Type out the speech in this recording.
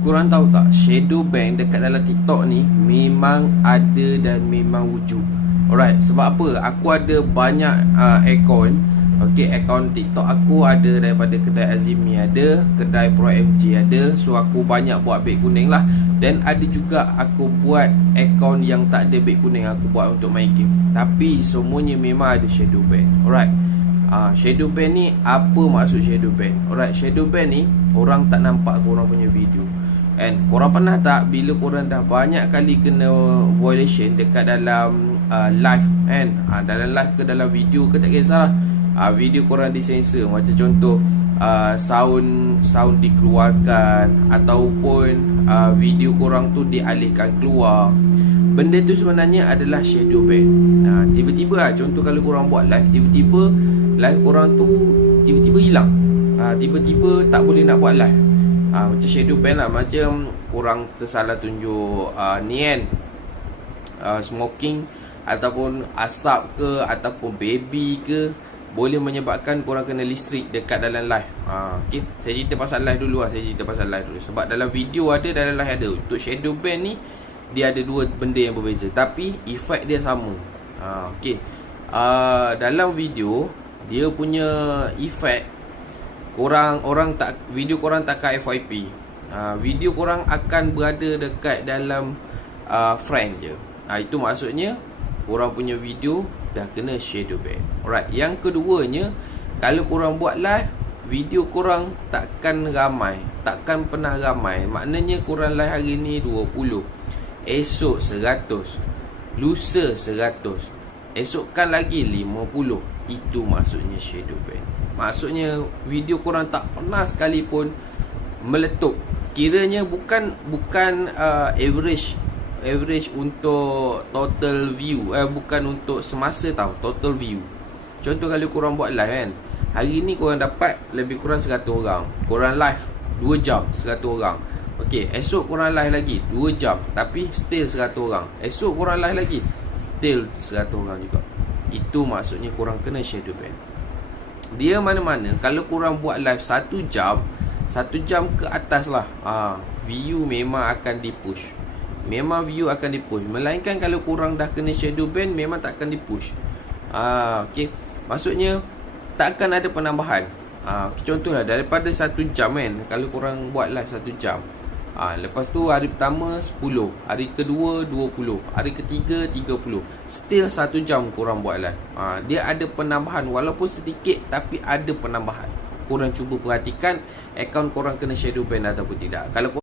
Korang tahu tak, shadow ban dekat dalam TikTok ni memang ada dan memang wujud. Alright, sebab apa? Aku ada banyak akaun. Okay, akaun TikTok aku ada daripada kedai Azimi ada, kedai Pro MG ada. So aku banyak buat beg kuning lah. Dan ada juga aku buat akaun yang tak ada beg kuning, aku buat untuk main game. Tapi semuanya memang ada shadow ban. Alright, shadow ban ni, apa maksud shadow ban? Alright, shadow ban ni orang tak nampak korang punya video. And korang pernah tak bila korang dah banyak kali kena violation dekat dalam live kan? Dalam live ke dalam video ke tak kisah. Video korang disensor, macam contoh sound dikeluarkan ataupun video korang tu dialihkan keluar. Benda tu sebenarnya adalah shadow ban. Tiba-tiba contoh kalau korang buat live, tiba-tiba live korang tu tiba-tiba hilang. Tiba-tiba tak boleh nak buat live. Macam shadow ban lah. Macam korang tersalah tunjuk ni kan, smoking ataupun asap ke ataupun baby ke, boleh menyebabkan korang kena listrik dekat dalam live. Okay, saya cerita pasal live dulu lah. Sebab dalam video ada, dalam live ada. Untuk shadow ban ni, dia ada dua benda yang berbeza, tapi efek dia sama. Okay, dalam video dia punya efek, video korang tak kat FYP. Video korang akan berada dekat dalam friend je. Itu maksudnya korang punya video dah kena shadow ban. Alright, yang keduanya, kalau korang buat live, video korang takkan pernah ramai. Maknanya korang live hari ni 20, esok 100, lusa 100, esokkan lagi 50. Itu maksudnya shadow ban. Maksudnya video korang tak pernah sekalipun meletup. Kiranya bukan average untuk total view, bukan untuk semasa tau, total view. Contoh kalau korang buat live kan, hari ni korang dapat lebih kurang 100 orang. Korang live 2 jam 100 orang. Okey, esok korang live lagi 2 jam tapi still 100 orang. Esok korang live lagi still 100 orang juga. Itu maksudnya korang kena shadow ban. Dia mana-mana kalau korang buat live 1 jam ke atas lah, view memang akan di-push. Melainkan kalau korang dah kena shadow ban, memang takkan di-push. Okay, maksudnya takkan ada penambahan. Contohlah daripada 1 jam kan, kalau korang buat live 1 jam, lepas tu hari pertama 10, hari kedua 20, hari ketiga 30, still 1 jam korang buat live. Dia ada penambahan, walaupun sedikit tapi ada penambahan. Korang cuba perhatikan akaun korang kena shadow ban ataupun tidak. Kalau